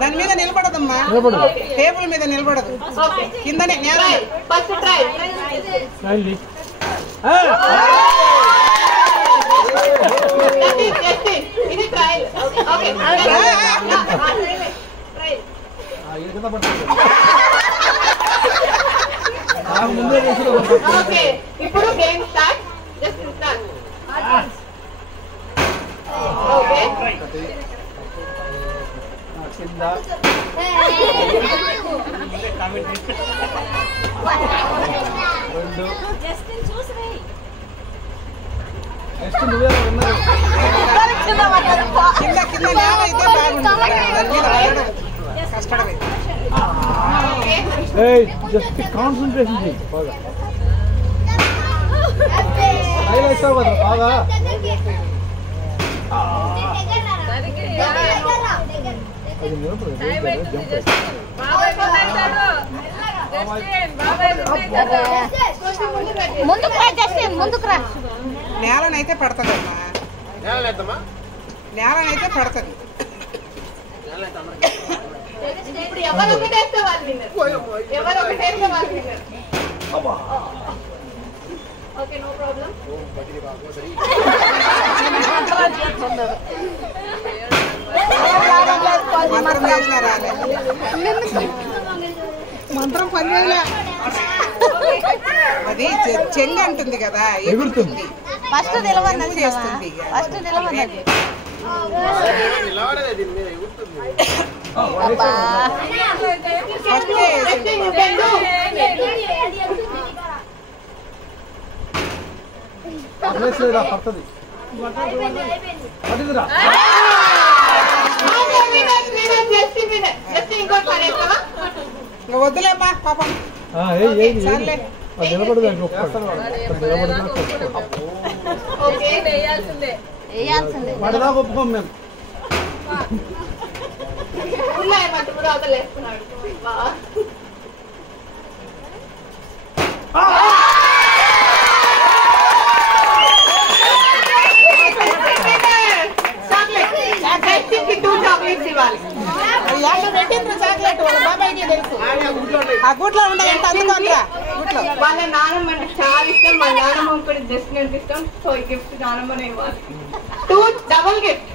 దాని మీద నిలబడదమ్మా, టేబుల్ మీద నిలబడదు, కిందనే నేల. ఇప్పుడు game start. Just start. Okay కింద కింద నేల అయితే బాగుంటుంది, దాని మీద పడడం కష్టమే. జస్ట్ కాన్సంట్రేషన్ చేయి బాగా. బాగా నేలనైతే పడుతుందమ్మా, నేలనైతే పడుతుంది. ఇప్పుడు ఎవరు ఒకటేస్తే వాళ్ళు విన్నర్. ఎవరు ఒకటేస్తే వాళ్ళు విన్నర్. Okay no problem. మంత్రం చేసినా రాలే, మంత్రం పనిచేయలే. అది చెంగు అంటుంది కదా, ఎగురుతుంది. ఫస్ట్ నిలవన్నది చేస్తుంది, ఫస్ట్ నిలవన్నది. పడుతుంది. వద్దులేమ్మా పాపం, నిలబడదు. పడదా ఒప్పుకోం మేము. ఉన్నాయి మట్టు కూడా అవతలేస్తున్నాడు. చాక్లెట్ వాళ్ళ బాబాయ్కి తెలుసు, ఆ గుట్లో ఉండేంత అందుకోరా. గుట్లో వాళ్ళ నానమ్మ అంటే చాలా ఇష్టం, మా నానమ్మ కూడా జస్ట్ నేను ఇష్టం. సో ఈ గిఫ్ట్ నానమ్మనే ఇవ్వాలి. 2 డబుల్ గిఫ్ట్.